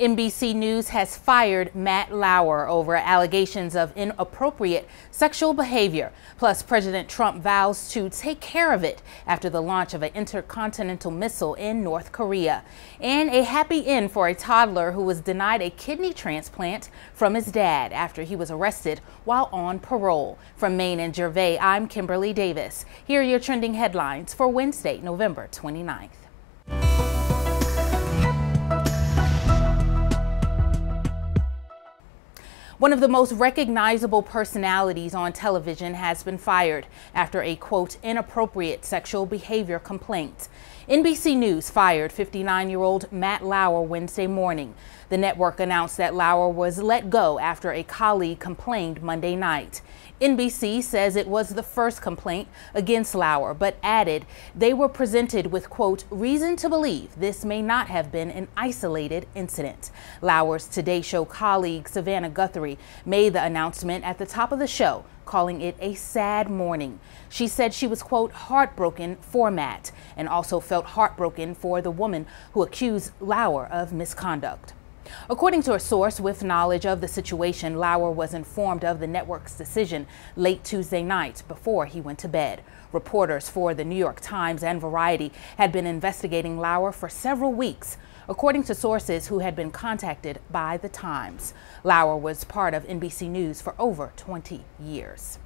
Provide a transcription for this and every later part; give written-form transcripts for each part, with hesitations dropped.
NBC News has fired Matt Lauer over allegations of inappropriate sexual behavior. Plus, President Trump vows to take care of it after the launch of an intercontinental missile in North Korea. And a happy end for a toddler who was denied a kidney transplant from his dad after he was arrested while on parole. From Maine and Gervais, I'm Kimberlei Davis. Here are your trending headlines for Wednesday, November 29th. One of the most recognizable personalities on television has been fired after a, quote, inappropriate sexual behavior complaint. NBC News fired 59-year-old Matt Lauer Wednesday morning. The network announced that Lauer was let go after a colleague complained Monday night. NBC says it was the first complaint against Lauer, but added they were presented with, quote, reason to believe this may not have been an isolated incident. Lauer's Today Show colleague Savannah Guthrie made the announcement at the top of the show, calling it a sad morning. She said she was, quote, heartbroken for Matt, and also felt heartbroken for the woman who accused Lauer of misconduct. According to a source with knowledge of the situation, Lauer was informed of the network's decision late Tuesday night before he went to bed. Reporters for the New York Times and Variety had been investigating Lauer for several weeks, according to sources who had been contacted by the Times. Lauer was part of NBC News for over 20 years.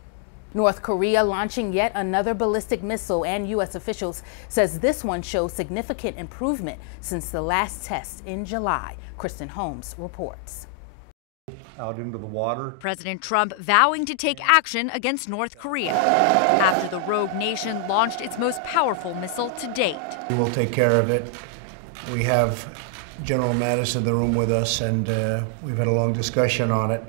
North Korea launching yet another ballistic missile, and U.S. officials says this one shows significant improvement since the last test in July. Kristen Holmes reports. Out into the water. President Trump vowing to take action against North Korea after the rogue nation launched its most powerful missile to date. We will take care of it. We have General Mattis in the room with us, and we've had a long discussion on it.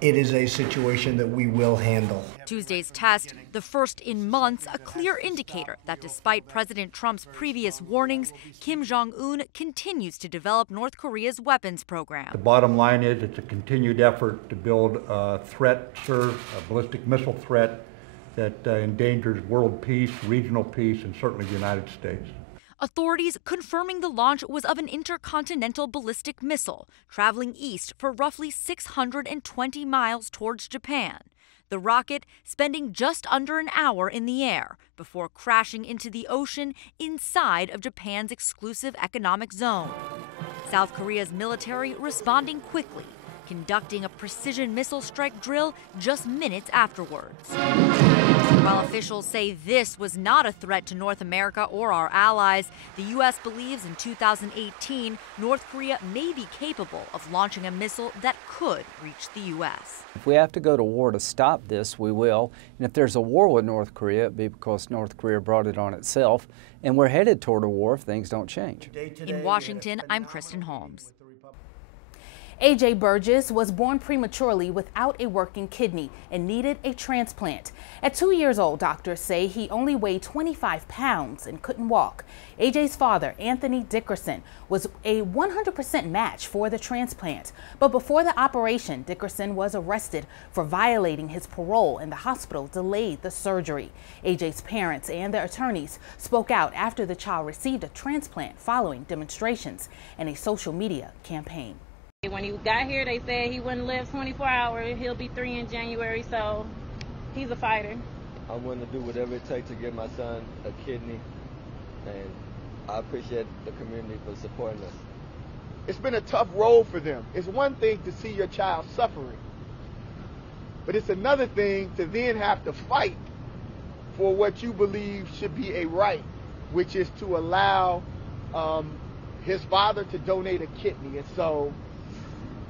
It is a situation that we will handle. Tuesday's test, the first in months, a clear indicator that despite President Trump's previous warnings, Kim Jong-un continues to develop North Korea's weapons program. The bottom line is it's a continued effort to build a threat, a ballistic missile threat that endangers world peace, regional peace, and certainly the United States. Authorities confirming the launch was of an intercontinental ballistic missile traveling east for roughly 620 miles towards Japan. The rocket spending just under an hour in the air before crashing into the ocean inside of Japan's exclusive economic zone. South Korea's military responding quickly, conducting a precision missile strike drill just minutes afterwards. While officials say this was not a threat to North America or our allies, the U.S. believes in 2018 North Korea may be capable of launching a missile that could reach the U.S. If we have to go to war to stop this, we will. And if there's a war with North Korea, it'd be because North Korea brought it on itself. And we're headed toward a war if things don't change. In Washington, I'm Kristen Holmes. A.J. Burgess was born prematurely without a working kidney and needed a transplant. At 2 years old, doctors say he only weighed 25 pounds and couldn't walk. A.J.'s father, Anthony Dickerson, was a 100% match for the transplant. But before the operation, Dickerson was arrested for violating his parole, and the hospital delayed the surgery. A.J.'s parents and their attorneys spoke out after the child received a transplant following demonstrations and a social media campaign. When he got here, they said he wouldn't live 24 hours. He'll be 3 in January, so he's a fighter. I'm willing to do whatever it takes to get my son a kidney, and I appreciate the community for supporting us. It's been a tough road for them. It's one thing to see your child suffering, but it's another thing to then have to fight for what you believe should be a right, which is to allow his father to donate a kidney. And so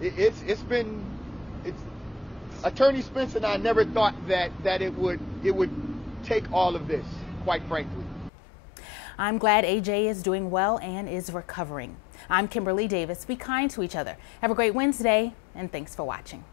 it's Attorney Spence and I never thought that it would take all of this, quite frankly. I'm glad A.J. is doing well and is recovering. I'm Kimberlei Davis. Be kind to each other. Have a great Wednesday, and thanks for watching.